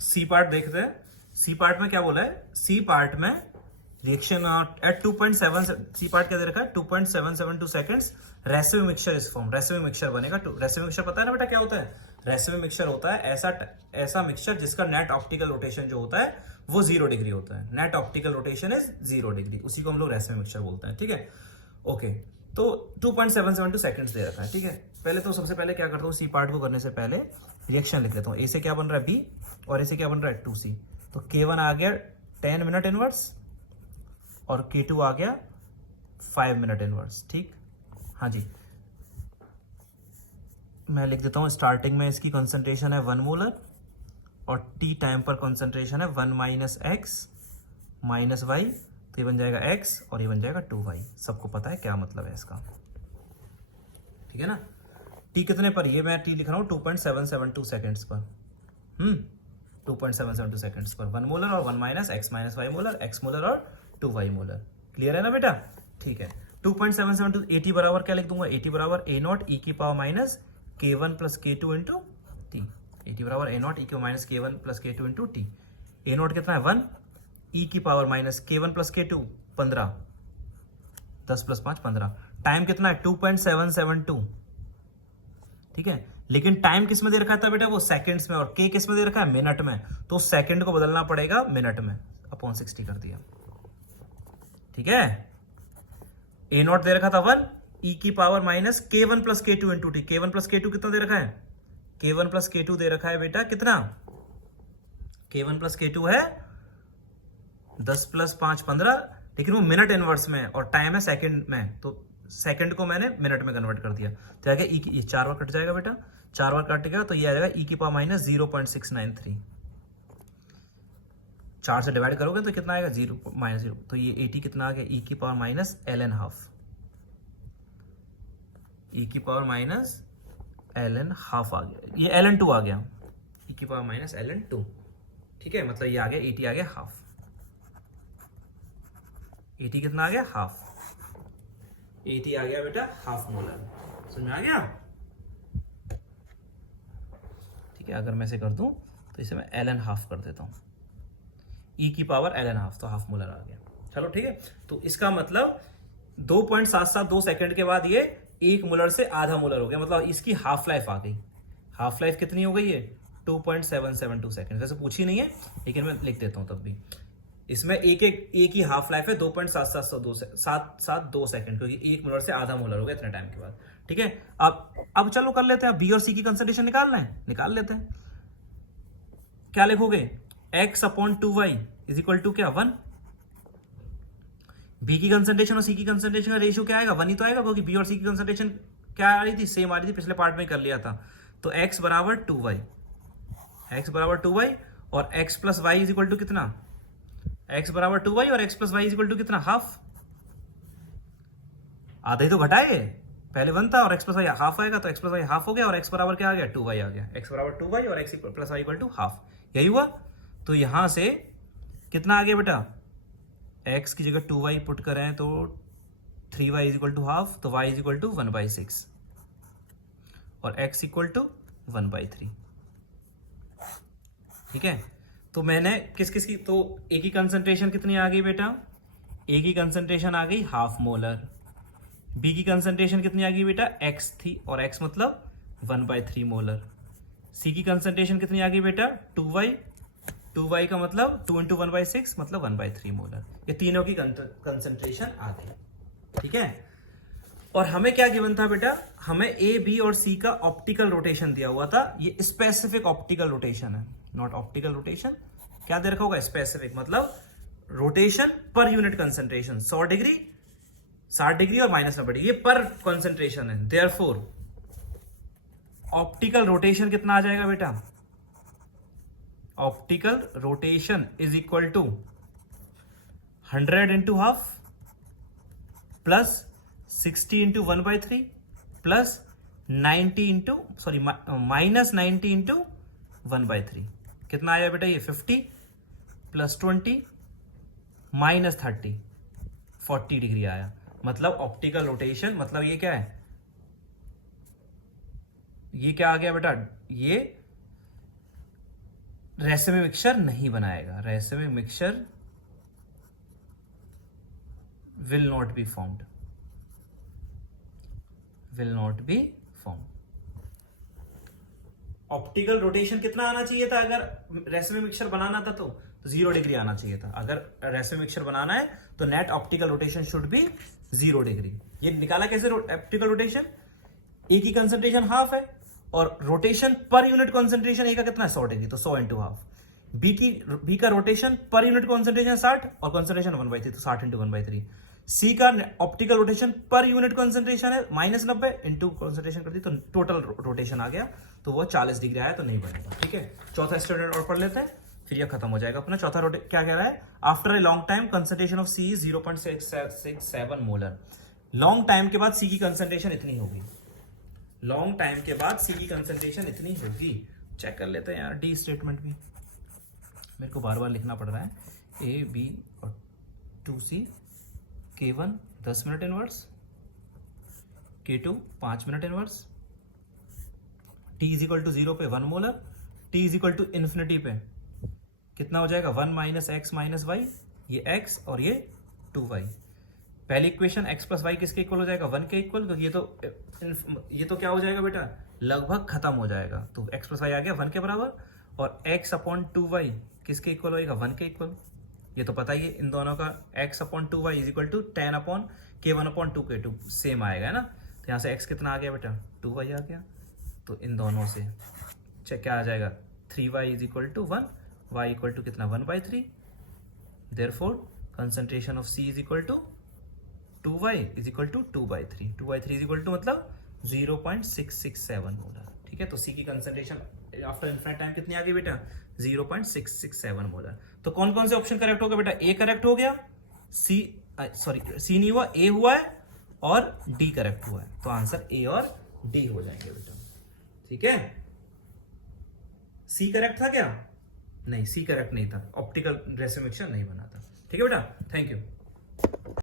C part देखते हैं। सी part में क्या बोला है? सी पार्ट में रिएक्शन एट 2.7, सी पार्ट क्या दे रखा है? 2.772 seconds racemic mixture is form. Racemic mixture बनेगा। रेसिव मिक्सचर पता है ना बेटा क्या होता है? रेसिव मिक्सचर होता है ऐसा मिक्सचर जिसका नेट ऑप्टिकल रोटेशन जो होता है वो 0 डिग्री होता है। Net optical rotation is 0 degree, उसी को हम लोग रेसिव मिक्सचर बोलते हैं। ठीक है, ओके। तो 2.772 सेकंड्स दे रखा है। ठीक है, पहले तो सबसे पहले क्या करता हूँ, सी पार्ट को करने से पहले रिएक्शन लिख लेता हूँ। ए से क्या बन रहा है? बी, और ए से क्या बन रहा है? 2C। तो K1 आ गया 10 मिनट इनवर्स और K2 आ गया 5 मिनट इनवर्स। ठीक, हाँ जी, मैं लिख देता हूँ। स्टार्टिंग में इसकी कंसंट्रेशन है 1 मोलर और T टाइम पर कंसंट्रेशन है 1 माइनस एक्स माइनस वाई। तो ये बन जाएगा x और ये बन जाएगा 2y। सबको पता है क्या मतलब है इसका, ठीक है ना? T कितने पर? ये मैं T लिख रहा हूँ 2.772 सेकेंड्स पर। 2.772 सेकेंड्स पर 1 मोलर और 1 minus x minus y molar, x molar और 2y मोलर। क्लियर है ना बेटा? ठीक है, 2.772 AT बराबर क्या लिख दूंगा? AT बराबर A नॉट ई की power minus K1 plus K2 into T. AT बराबर A नॉट ई की minus K1 plus K2 into T. A not कितना है? 1 ई की power minus K1 plus K2 15, 10 plus 5 15। Time कितना है? 2.772। ठीक है, लेकिन टाइम किस में दे रखा था बेटा? वो सेकंड्स में, और के किस में दे रखा है? मिनट में। तो सेकंड को बदलना पड़ेगा मिनट में, अपॉन 60 कर दिया। ठीक है, ए नॉट दे रखा था 1 ई की power minus K1 plus K2 into T. K1 plus K2 कितना दे रखा है? K1 प्लस K2 दे रखा है बेटा कितना? K1 प्लस K2 है 10 प्लस 5 15, लेकिन वो मिनट इनवर्स में और टाइम है सेकंड में, तो सेकंड को मैंने मिनट में कन्वर्ट कर दिया। तो आगे ई की, ये 4 बार कट जाएगा बेटा, 4 बार कट गया तो ये आ जाएगा ई की पावर माइनस 0.693। 4 से डिवाइड करोगे तो कितना आएगा? 0 माइनस 0। तो ये 80 कितना आ गया? ई की पावर माइनस ln हाफ। ई की पावर माइनस ln हाफ आ गया, ये ln2 आ गया। ई की पावर माइनस ln2। ठीक है, मतलब ये आ गया 80 आ गया हाफ। 80 कितना आ गया? हाफ। 80 आ गया बेटा हाफ मोलर। समझ में आ गया? ठीक है, अगर मैं इसे कर दूं तो इसे मैं ln हाफ कर देता हूं। ई की पावर ln हाफ, तो हाफ मोलर आ गया। चलो ठीक है, तो इसका मतलब 2.772 सेकंड के बाद ये 1 मोलर से आधा मोलर हो गया, मतलब इसकी हाफ लाइफ आ गई। हाफ लाइफ कितनी हो गई है? 2.772 सेकंड। वैसे पूछी नहीं है लेकिन मैं लिख देता हूं तब भी। इसमें एक ही हाफ लाइफ है 2.772 सेकंड, क्योंकि 1 मोलर से आधा मोलर हो गया इतने टाइम के बाद। ठीक है, अब चलो कर लेते हैं। बी और सी की कंसंट्रेशन निकालना है, निकाल लेते हैं। क्या लिखोगे? x upon 2y is equal to क्या? 1। बी की कंसंट्रेशन और सी की कंसंट्रेशन का रेशियो क्या आएगा? 1 ही तो आएगा, क्योंकि बी और सी की कंसंट्रेशन क्या आ रही थी? सेम आ रही थी, पिछले पार्ट में कर लिया था। तो x बराबर 2y, x बराबर 2y और x plus y is equal to कितना? x बराबर 2y और x plus y is equal to कितना? हाफ। आधा ही तो घटाए, पहले 1 था और x प्लस वाई हाफ आएगा, तो x प्लस वाई हाफ हो गया और x बराबर क्या आ गया? 2y आ गया। x बराबर 2y और x plus y equal to half, यही हुआ। तो यहां से कितना आ गया बेटा? x की जगह 2y पुट करें तो 3y is equal to half, तो y इज इक्वल टू 1/6 और x इक्वल टू 1/3। ठीक है, तो मैंने किस किस की, तो a की कंसंट्रेशन कितनी आ गई बेटा? a की कंसंट्रेशन आ गई हाफ मोलर। b की कंसंट्रेशन कितनी आ गई बेटा? x थी, और x मतलब 1/3 मोलर। c की कंसंट्रेशन कितनी आ गई बेटा? 2y। 2y का मतलब 2 इंटू 1/6 मतलब 1/3 मोलर। ये तीनों की कंसंट्रेशन आ गई। ठीक है, और हमें क्या गिवन था बेटा? हमें a b और c का ऑप्टिकल रोटेशन दिया हुआ था। ये स्पेसिफिक ऑप्टिकल रोटेशन है, नॉट ऑप्टिकल रोटेशन। क्या दे रखा होगा? स्पेसिफिक, मतलब rotation per unit concentration. 100 degree, 60 degree और -90 डिग्री, ये पर कंसंट्रेशन है। देयरफॉर ऑप्टिकल रोटेशन कितना आ जाएगा बेटा? Optical rotation is equal to 100 into half plus 60 into 1/3 plus 90 into minus 90 into 1/3। कितना आया बेटा? ये 50 प्लस 20 माइनस 30, 40 डिग्री आया। मतलब ऑप्टिकल रोटेशन, मतलब ये क्या है? ये क्या आ गया बेटा? ये रेसिमी मिक्सचर नहीं बनाएगा, racemic mixture will not be formed, will not be form. Optical rotation कितना आना चाहिए था अगर रेसिमी मिक्सचर बनाना था तो 0 डिग्री आना चाहिए था। अगर रेसिमी मिक्सचर बनाना है तो net optical rotation should be 0 degree. ये निकाला कैसे ऑप्टिकल रोटेशन? ए की कंसंट्रेशन हाफ है और रोटेशन पर यूनिट कंसंट्रेशन ए का कितना है 100 डिग्री, तो 100 इंटू हाफ। बी का रोटेशन पर यूनिट कंसंट्रेशन 60 और कंसंट्रेशन 1/3, तो 60 इंटू 1/3। सी का optical rotation per unit concentration है -90 इंटू कंसंट्रेशन कर दी तो टोटल रोटेशन आ गया, तो वो 40 डिग्री आया, तो नहीं बनेगा। ठीक है, चौथा स्टूडेंट और पढ़ लेते हैं, फिर ये खत्म हो जाएगा अपना। चौथा क्या कह रहा है? After a long time concentration of C 0.667 molar. Long time के बाद सी की कंसंट्रेशन इतनी होगी, लॉन्ग टाइम के बाद सी की कंसंट्रेशन इतनी होगी। चेक कर लेते हैं यार, डी स्टेटमेंट भी मेरे को बार बार लिखना पड़ रहा है। ए बी और 2C, K1 10 minute inverse, K2 5 minute inverse, T is equal to 0 पे 1 molar, T is equal to infinity पे कितना हो जाएगा 1 माइनस एक्स माइनस वाई, ये x और ये 2y। पहली इक्वेशन x प्लस वाई किसके इक्वल हो जाएगा 1 के इक्वल, क्योंकि ये तो क्या हो जाएगा बेटा लगभग खत्म हो जाएगा, तो x प्लस वाई आ गया 1 के बराबर, और x अपॉन 2y किसके इक्वल होएगा 1 के इक्वल। ये तो पता ही है इन दोनों का, x upon 2y is equal to 10 upon K1 upon 2K2 same आएगा, है ना। तो यहाँ से x कितना आ गया बेटा 2y आ गया, तो इन दोनों से चेक क्या आ जाएगा 3y is equal to 1, y equal to कितना 1/3। Therefore concentration of C is equal to 2y is equal to 2/3, 2/3 is equal to मतलब 0.667 मोलर। ठीक है, तो C की कंसंट्रेशन आफ्टर इनफाइनाइट टाइम कितनी आ गई बेटा 0.667 मोलर। तो कौन कौन से ऑप्शन करेक्ट हो गए बेटा? ए करेक्ट हो गया, सी नहीं हुआ, ए हुआ है और डी करेक्ट हुआ है, तो आंसर ए और डी हो जाएंगे बेटा। ठीक है, सी करेक्ट था क्या? नहीं, सी करेक्ट नहीं था, ऑप्टिकल रेसिमी मिक्सचर नहीं बना था। ठीक है बेटा, थैंक यू।